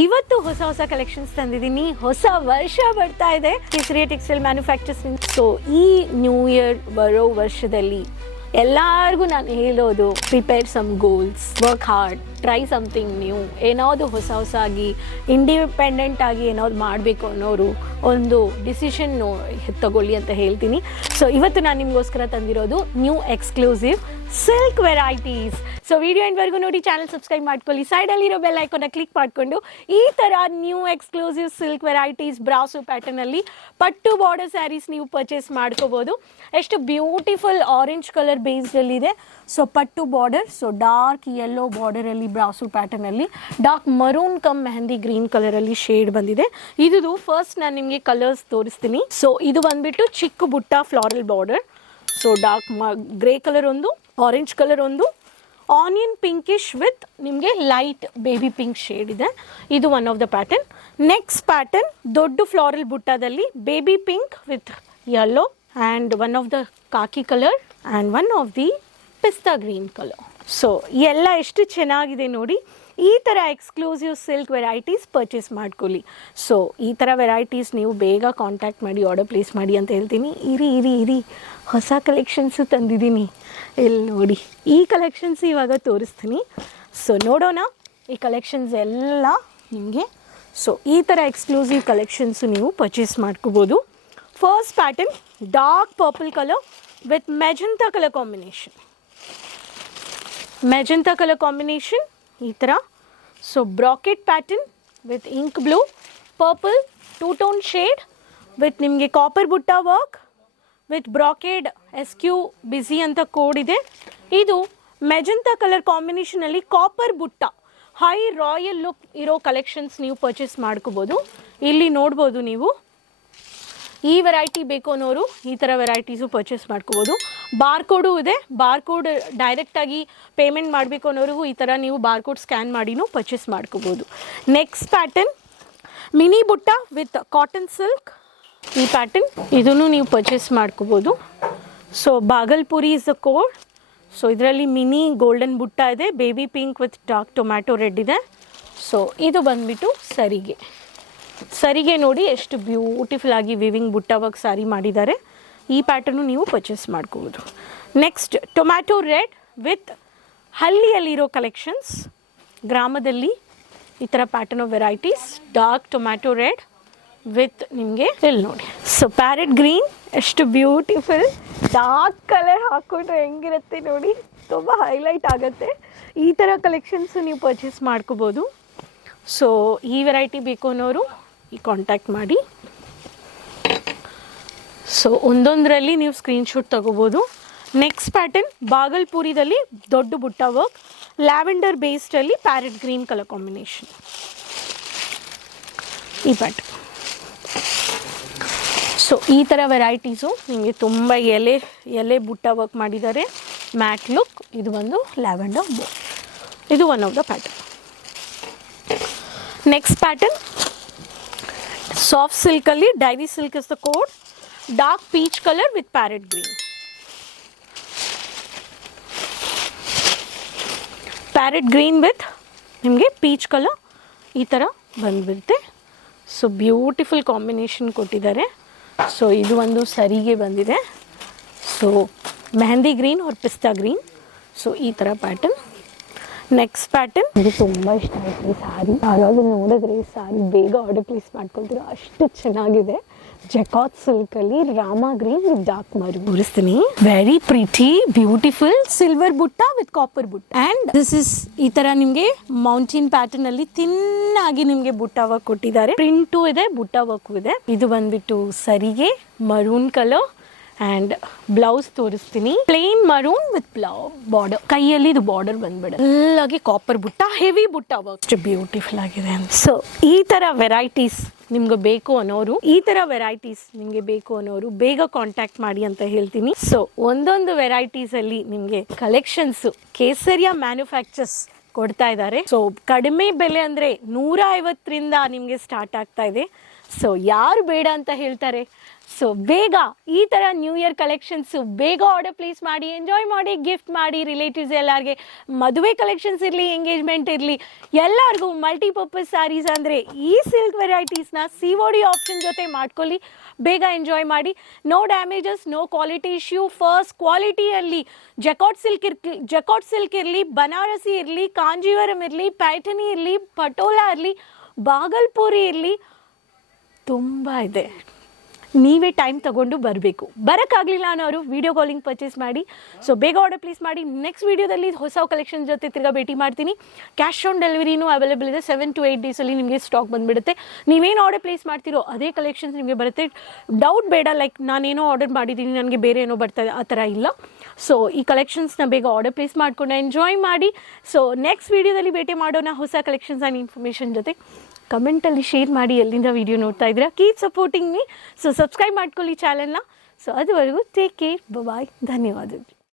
ಇವತ್ತು ಹೊಸ ಹೊಸ ಕಲೆಕ್ಷನ್ಸ್ ತಂದಿದ್ದೀನಿ. ಹೊಸ ವರ್ಷ ಬರ್ತಾ ಇದೆ. Kesariya textile manufacturers. ಸೊ ಈ ನ್ಯೂ ಇಯರ್ ಬರೋ ವರ್ಷದಲ್ಲಿ ಎಲ್ಲರಿಗೂ ನಾನು ಹೇಳೋದು, prepare some goals, work hard, try something new. ಏನಾದ್ರು ಹೊಸ ಆಗಿ ಇಂಡಿಪೆಂಡೆಂಟ್ ಆಗಿ ಏನಾದ್ರು ಮಾಡಬೇಕು ಅನ್ನೋರು ಒಂದು ಡಿಸಿಷನ್ ತಗೊಳ್ಳಿ ಅಂತ ಹೇಳ್ತೀನಿ. ಸೊ ಇವತ್ತು ನಾನು ನಿಮಗೋಸ್ಕರ ತಂದಿರೋದು new exclusive silk varieties. So video ಎಂಡ್ವರೆಗೂ ನೋಡಿ, ಚಾನಲ್ ಸಬ್ಸ್ಕ್ರೈಬ್ ಮಾಡ್ಕೊಳ್ಳಿ, ಸೈಡಲ್ಲಿರೋ ಬೆಲ್ ಐಕಾನ್ನ ಕ್ಲಿಕ್ ಮಾಡಿಕೊಂಡು ಈ ಥರ new exclusive silk varieties brasso ಪ್ಯಾಟರ್ನಲ್ಲಿ ಪಟ್ಟು ಬಾರ್ಡರ್ ಸ್ಯಾರೀಸ್ ನೀವು ಪರ್ಚೇಸ್ ಮಾಡ್ಕೋಬೋದು. ಎಷ್ಟು ಬ್ಯೂಟಿಫುಲ್ ಆರೆಂಜ್ ಕಲರ್ ಬೇಸ್ಡಲ್ಲಿದೆ. ಸೊ ಪಟ್ಟು ಬಾರ್ಡರ್, ಸೊ ಡಾರ್ಕ್ ಯೆಲ್ಲೋ ಬಾರ್ಡರಲ್ಲಿ ಬ್ರಾಸೋ ಪ್ಯಾಟರ್ನಲ್ಲಿ dark maroon cum mehndi green ಕಲರಲ್ಲಿ ಶೇಡ್ ಬಂದಿದೆ. ಇದು ಫಸ್ಟ್ ನಾನು ನಿಮಗೆ ಕಲರ್ಸ್ ತೋರಿಸ್ತೀನಿ. ಸೊ ಇದು ಬಂದ್ಬಿಟ್ಟು ಚಿಕ್ಕ ಬುಟ್ಟ floral border. So dark grey colour ಒಂದು, ಆರೆಂಜ್ ಕಲರ್ ಒಂದು, ಆನಿಯನ್ ಪಿಂಕಿಶ್ ವಿತ್ ನಿಮಗೆ ಲೈಟ್ ಬೇಬಿ ಪಿಂಕ್ ಶೇಡ್ ಇದೆ. ಇದು one of the pattern. Next pattern ದೊಡ್ಡ ಫ್ಲಾರಲ್ ಬುಟ್ಟದಲ್ಲಿ baby pink with yellow and one of the khaki colour and one of the pista green colour. So ಎಲ್ಲ ಎಷ್ಟು ಚೆನ್ನಾಗಿದೆ ನೋಡಿ. ಈ ಥರ ಎಕ್ಸ್ಕ್ಲೂಸಿವ್ ಸಿಲ್ಕ್ ವೆರೈಟೀಸ್ ಪರ್ಚೇಸ್ ಮಾಡ್ಕೊಳ್ಳಿ. ಸೊ ಈ ಥರ ವೆರೈಟೀಸ್ ನೀವು ಬೇಗ ಕಾಂಟ್ಯಾಕ್ಟ್ ಮಾಡಿ ಆರ್ಡರ್ ಪ್ಲೇಸ್ ಮಾಡಿ ಅಂತ ಹೇಳ್ತೀನಿ. ಇರಿ ಹೊಸ ಕಲೆಕ್ಷನ್ಸು ತಂದಿದ್ದೀನಿ. ಇಲ್ಲಿ ನೋಡಿ, ಈ ಕಲೆಕ್ಷನ್ಸ್ ಇವಾಗ ತೋರಿಸ್ತೀನಿ. ಸೊ ನೋಡೋಣ ಈ ಕಲೆಕ್ಷನ್ಸ್ ಎಲ್ಲ ನಿಮಗೆ. ಸೊ ಈ ಥರ ಎಕ್ಸ್ಕ್ಲೂಸಿವ್ ಕಲೆಕ್ಷನ್ಸು ನೀವು ಪರ್ಚೇಸ್ ಮಾಡ್ಕೋಬೋದು. First pattern dark purple colour with magenta colour combination. Magenta colour combination ಈ ಥರ. So bracket pattern with ink blue, purple, two tone shade with ನಿಮಗೆ copper butta work with brocade SQ BC ಅಂತ code ಇದೆ. ಇದು magenta colour ಕಾಂಬಿನೇಷನಲ್ಲಿ copper butta high royal look ಇರೋ collections ನೀವು purchase ಮಾಡ್ಕೋಬೋದು. ಇಲ್ಲಿ ನೋಡ್ಬೋದು ನೀವು. ಈ ವೆರೈಟಿ ಬೇಕು ಅನ್ನೋರು ಈ ಥರ ವೆರೈಟೀಸು ಪರ್ಚೇಸ್ ಮಾಡ್ಕೋಬೋದು. ಬಾರ್ಕೋಡು ಇದೆ. ಬಾರ್ಕೋಡ್ ಡೈರೆಕ್ಟಾಗಿ ಪೇಮೆಂಟ್ ಮಾಡಬೇಕು ಅನ್ನೋರಿಗೂ ಈ ಥರ ನೀವು ಬಾರ್ಕೋಡ್ ಸ್ಕ್ಯಾನ್ ಮಾಡಿನೂ ಪರ್ಚೇಸ್ ಮಾಡ್ಕೋಬೋದು. ನೆಕ್ಸ್ಟ್ ಪ್ಯಾಟರ್ನ್ ಮಿನಿ ಬುಟ್ಟ ವಿತ್ ಕಾಟನ್ ಸಿಲ್ಕ್. ಈ ಪ್ಯಾಟರ್ನ್ ಇದನ್ನು ನೀವು ಪರ್ಚೇಸ್ ಮಾಡ್ಕೋಬೋದು. So Bhagalpuri is the code. So ಇದರಲ್ಲಿ ಮಿನಿ ಗೋಲ್ಡನ್ ಬುಟ್ಟ ಇದೆ, baby pink with dark tomato red ಇದೆ. ಸೊ ಇದು ಬಂದುಬಿಟ್ಟು ಸರಿಗೆ ನೋಡಿ ಎಷ್ಟು ಬ್ಯೂಟಿಫುಲ್ ಆಗಿ ವಿವಿಂಗ್ ಬುಟ್ಟ ವರ್ಕ್ ಸಾರಿ ಮಾಡಿದ್ದಾರೆ. ಈ ಪ್ಯಾಟರ್ನು ನೀವು ಪರ್ಚೇಸ್ ಮಾಡ್ಕೋಬೋದು. ನೆಕ್ಸ್ಟ್ ಟೊಮ್ಯಾಟೊ ರೆಡ್ ವಿತ್ ಹಳ್ಳಿಯಲ್ಲಿರೋ ಕಲೆಕ್ಷನ್ಸ್. ಗ್ರಾಮದಲ್ಲಿ ಈ ಥರ pattern of varieties. Dark tomato red with ನಿಮಗೆ ಇಲ್ಲಿ ನೋಡಿ. ಸೊ ಪ್ಯಾರೆಟ್ ಗ್ರೀನ್ ಎಷ್ಟು ಬ್ಯೂಟಿಫುಲ್. ಡಾರ್ಕ್ ಕಲರ್ ಹಾಕ್ಕೊಂಡ್ರೆ ಹೆಂಗಿರುತ್ತೆ ನೋಡಿ, ತುಂಬ ಹೈಲೈಟ್ ಆಗುತ್ತೆ. ಈ ಥರ ಕಲೆಕ್ಷನ್ಸು ನೀವು ಪರ್ಚೇಸ್ ಮಾಡ್ಕೋಬೋದು. ಸೊ ಈ ವೆರೈಟಿ ಬೇಕು ಅನ್ನೋರು ಈ ಕಾಂಟ್ಯಾಕ್ಟ್ ಮಾಡಿ. ಸೊ ಒಂದೊಂದರಲ್ಲಿ ನೀವು ಸ್ಕ್ರೀನ್ಶಾಟ್ ತಗೋಬೋದು. ನೆಕ್ಸ್ಟ್ ಪ್ಯಾಟರ್ನ್ ಬಾಗಲ್ಪುರಿದಲ್ಲಿ ದೊಡ್ಡ ಬುಟ್ಟ ವರ್ಕ್, ಲ್ಯಾವೆಂಡರ್ ಬೇಸ್ಡಲ್ಲಿ ಪ್ಯಾರೆಟ್ ಗ್ರೀನ್ ಕಲರ್ ಕಾಂಬಿನೇಷನ್. ಈ ಪ್ಯಾಟರ್ನ್. ಸೊ ಈ ಥರ ವೆರೈಟೀಸು ನಿಮಗೆ ತುಂಬ ಎಲೆ ಬುಟ್ಟ ವರ್ಕ್ ಮಾಡಿದ್ದಾರೆ, ಮ್ಯಾಟ್ ಲುಕ್. ಇದು ಒಂದು ಲ್ಯಾವೆಂಡರ್ ಬೋ. ಇದು one of the pattern. Next pattern soft ಸಿಲ್ಕಲ್ಲಿ dairy silk is the code. Dark peach colour with parrot green. Parrot green with ನಿಮಗೆ ಪೀಚ್ ಕಲರ್ ಈ ಥರ ಬಂದುಬಿಡುತ್ತೆ. ಸೊ ಬ್ಯೂಟಿಫುಲ್ ಕಾಂಬಿನೇಷನ್ ಕೊಟ್ಟಿದ್ದಾರೆ. ಸೊ ಇದು ಒಂದು ಸರಿಗೆ ಬಂದಿದೆ. ಸೊ ಮೆಹಂದಿ ಗ್ರೀನ್ और ಪಿಸ್ತಾ ಗ್ರೀನ್. ಸೊ ಈ ಥರ ಪ್ಯಾಟರ್ನ್. ನೆಕ್ಸ್ಟ್ ಪ್ಯಾಟರ್ನ್ ಇದು ತುಂಬ ಇಷ್ಟ ಆಯಿತು ಈ ಸಾರಿ. ಯಾರಾದರೂ ನೋಡಿದ್ರೆ ಈ ಸಾರಿ ಬೇಗ ಆರ್ಡರ್ ಪ್ಲೇಸ್ ಮಾಡ್ಕೊಳ್ತೀರೋ, ಅಷ್ಟು ಚೆನ್ನಾಗಿದೆ. ಜಕಾತ್ ಸಿಲ್ಕಲ್ಲಿ Rama green with dark maroon ತೋರಿಸ್ತೀನಿ. ವೆರಿ ಪ್ರಿಟಿ ಬ್ಯೂಟಿಫುಲ್ ಸಿಲ್ವರ್ ಬುಟ್ಟ ವಿತ್ ಕಾಪರ್ ಬುಟ್ಟ. ಆ್ಯಂಡ್ ದಿಸ್ ಇಸ್ ಈ ಥರ ನಿಮಗೆ ಮೌಂಟೇನ್ ಪ್ಯಾಟರ್ನ್ ಅಲ್ಲಿ ತಿನ್ನಾಗಿ ನಿಮಗೆ ಬುಟ್ಟ ವರ್ಕ್ ಕೊಟ್ಟಿದ್ದಾರೆ. ಪ್ರಿಂಟು ಇದೆ, ಬುಟ್ಟ ವರ್ಕು ಇದೆ. ಇದು ಬಂದ್ಬಿಟ್ಟು ಸರಿಗೆ ಮರೂನ್ ಕಲರ್ ಆ್ಯಂಡ್ ಬ್ಲೌಸ್ ತೋರಿಸ್ತೀನಿ. Plain maroon with border. ಕೈಯಲ್ಲಿ ಇದು ಬಾರ್ಡರ್ ಬಂದ್ಬಿಡುತ್ತೆ. ಎಲ್ಲಾಗಿ copper butta, heavy butta work. ಅಷ್ಟು ಬ್ಯೂಟಿಫುಲ್ ಆಗಿದೆ. ಸೊ ಈ ಥರ ವೆರೈಟೀಸ್ ನಿಮ್ಗೆ ಬೇಕು ಅನ್ನೋರು ಬೇಗ ಕಾಂಟ್ಯಾಕ್ಟ್ ಮಾಡಿ ಅಂತ ಹೇಳ್ತೀನಿ. ಸೊ ಒಂದೊಂದು ವೆರೈಟೀಸ್ ಅಲ್ಲಿ ನಿಮಗೆ ಕಲೆಕ್ಷನ್ಸ್ ಕೇಸರಿಯ ಮ್ಯಾನುಫ್ಯಾಕ್ಚರ್ಸ್ ಕೊಡ್ತಾ ಇದ್ದಾರೆ. ಸೊ ಕಡಿಮೆ ಬೆಲೆ ಅಂದರೆ 150ರಿಂದ ನಿಮಗೆ ಸ್ಟಾರ್ಟ್ ಆಗ್ತಾ ಇದೆ. ಸೊ ಯಾರು ಬೇಡ ಅಂತ ಹೇಳ್ತಾರೆ? ಸೊ ಬೇಗ ಈ ಥರ ನ್ಯೂ ಇಯರ್ ಕಲೆಕ್ಷನ್ಸು ಬೇಗ ಆರ್ಡರ್ ಪ್ಲೇಸ್ ಮಾಡಿ, ಎಂಜಾಯ್ ಮಾಡಿ, ಗಿಫ್ಟ್ ಮಾಡಿ ರಿಲೇಟಿವ್ಸ್ ಎಲ್ಲರಿಗೆ. ಮದುವೆ ಕಲೆಕ್ಷನ್ಸ್ ಇರಲಿ, ಎಂಗೇಜ್ಮೆಂಟ್ ಇರಲಿ, ಎಲ್ಲರಿಗೂ ಮಲ್ಟಿಪರ್ಪಸ್ ಸ್ಯಾರೀಸ್ ಅಂದರೆ ಈ ಸಿಲ್ಕ್ ವೆರೈಟೀಸ್ನ COD ಆಪ್ಷನ್ ಜೊತೆ ಮಾಡ್ಕೊಳ್ಳಿ. ಬೇಗ ಎಂಜಾಯ್ ಮಾಡಿ. No damages, no quality issue. First ಕ್ವಾಲಿಟಿಯಲ್ಲಿ ಜಕಾಟ್ ಸಿಲ್ಕ್ ಇರಲಿ, ಬನಾರಸಿ ಇರಲಿ, ಕಾಂಜೀವರಂ ಇರಲಿ, ಪ್ಯಾಟರ್ನಿ ಇರಲಿ, ಪಟೋಲಾ ಇರಲಿ, ಬಾಗಲ್ಪುರಿ ಇರಲಿ, ತುಂಬ ಇದೆ. ನೀವೇ ಟೈಮ್ ತಗೊಂಡು ಬರಬೇಕು. ಬರೋಕ್ಕಾಗಲಿಲ್ಲ ಅನ್ನೋರು ವಿಡಿಯೋ ಕಾಲಿಂಗ್ ಪರ್ಚೇಸ್ ಮಾಡಿ. ಸೊ ಬೇಗ ಆರ್ಡರ್ ಪ್ಲೇಸ್ ಮಾಡಿ. ನೆಕ್ಸ್ಟ್ ವೀಡಿಯೋದಲ್ಲಿ ಹೊಸ ಕಲೆಕ್ಷನ್ ಜೊತೆ ತಿರ್ಗಾ ಭೇಟಿ ಮಾಡ್ತೀನಿ. ಕ್ಯಾಶ್ ಆನ್ ಡೆಲಿವರಿನೂ ಅವೈಲೇಬಲ್ ಇದೆ. 7 to 8 ಡೇಸಲ್ಲಿ ನಿಮಗೆ ಸ್ಟಾಕ್ ಬಂದುಬಿಡುತ್ತೆ. ನೀವೇನು ಆರ್ಡರ್ ಪ್ಲೇಸ್ ಮಾಡ್ತೀರೋ ಅದೇ ಕಲೆಕ್ಷನ್ಸ್ ನಿಮಗೆ ಬರುತ್ತೆ. ಡೌಟ್ ಬೇಡ, ಲೈಕ್ ನಾನೇನೋ ಆರ್ಡರ್ ಮಾಡಿದ್ದೀನಿ ನನಗೆ ಬೇರೆ ಏನೋ ಬರ್ತದೆ ಆ ಥರ ಇಲ್ಲ. ಸೊ ಈ ಕಲೆಕ್ಷನ್ಸ್ನ ಬೇಗ ಆರ್ಡರ್ ಪ್ಲೇಸ್ ಮಾಡಿಕೊಂಡು ಎಂಜಾಯ್ ಮಾಡಿ. ಸೊ ನೆಕ್ಸ್ಟ್ ವೀಡಿಯೋದಲ್ಲಿ ಭೇಟಿ ಮಾಡೋಣ ಹೊಸ ಕಲೆಕ್ಷನ್ಸ್ ಆ್ಯಂಡ್ ಇನ್ಫಾರ್ಮೇಷನ್ ಜೊತೆ. ಕಮೆಂಟಲ್ಲಿ ಶೇರ್ ಮಾಡಿ ಎಲ್ಲಿಂದ ವಿಡಿಯೋ ನೋಡ್ತಾ ಇದ್ದೀರಾ. Keep supporting me. So subscribe ಮಾಡ್ಕೊಳ್ಳಿ ಚಾನಲ್ನ. ಸೊ ಅದುವರೆಗೂ ಟೇಕ್ ಕೇರ್, ಬಾಯ್, ಧನ್ಯವಾದಗಳು.